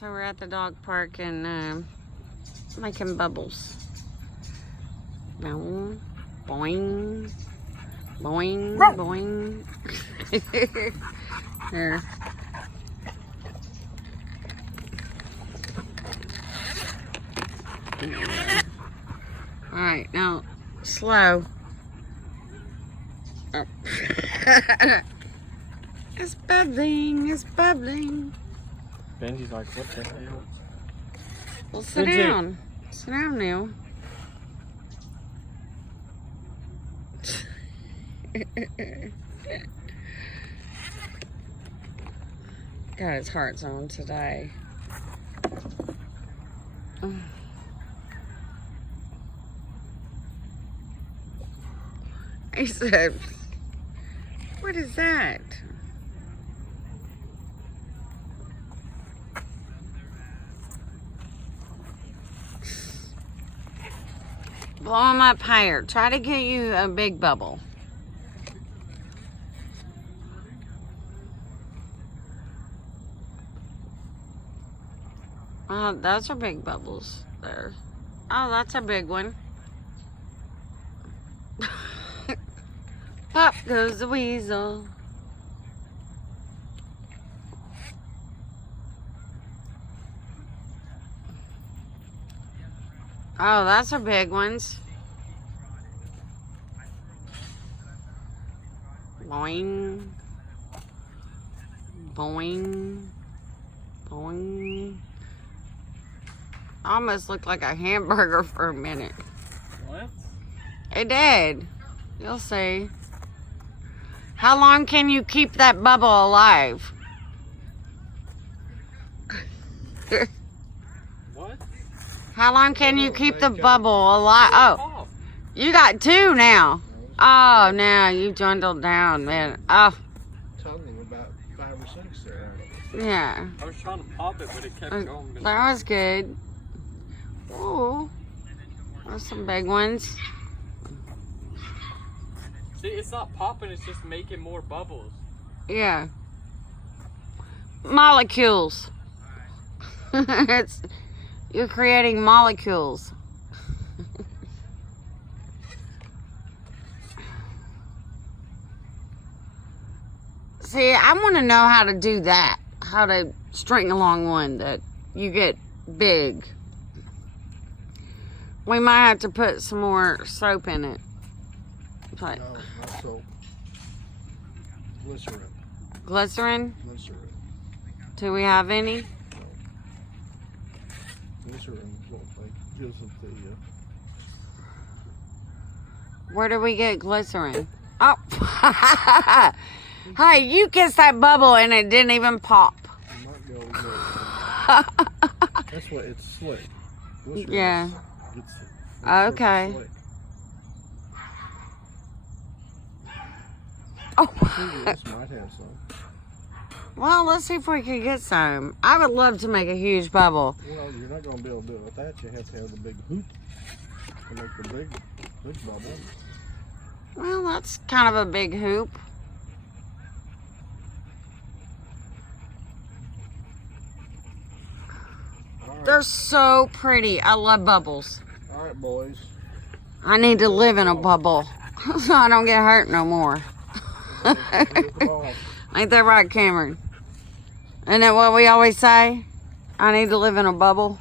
So we're at the dog park and making bubbles. Boing, boing, boing, boing. Here. Alright, now slow. Oh. It's bubbling, it's bubbling. Benji's like, what the hell? Well, sit down. Sit down, Neil. Got his heart's on today. He said, what is that? Blow him up higher. Try to get you a big bubble. Oh, those are big bubbles there. Oh, that's a big one. Pop goes the weasel. Oh, that's a big ones. Boing. Boing. Boing. Almost looked like a hamburger for a minute. What? It did. You'll see. How long can you keep that bubble alive? What? How long can you keep the bubble alive? Oh, you got two now. Oh, now you dwindled down, man. Oh. Talking about 5 or 6 there. Yeah. I was trying to pop it, but it kept going. That was good. Ooh. There's some big ones. See, it's not popping, it's just making more bubbles. Yeah. Molecules. You're creating molecules. See, I want to know how to do that. How to string along one that you get big. We might have to put some more soap in it. But No, not soap. Glycerin. glycerin? Glycerin. Do we have any? No. Glycerin is what gives it the. Where do we get glycerin? Oh. Hey, you kissed that bubble and it didn't even pop. You might be able to get it. That's what it's slick. Glycerin Yeah. Gets Okay. slick. Oh. This might have some. Well, let's see if we can get some. I would love to make a huge bubble. Well, you're not going to be able to do it with that. You have to have the big hoop to make the big bubble. Well, that's kind of a big hoop. All right. They're so pretty. I love bubbles. All right, boys. I need to live in a bubble so I don't get hurt no more. Here's the ball. Ain't that right, Cameron? Isn't that what we always say? I need to live in a bubble.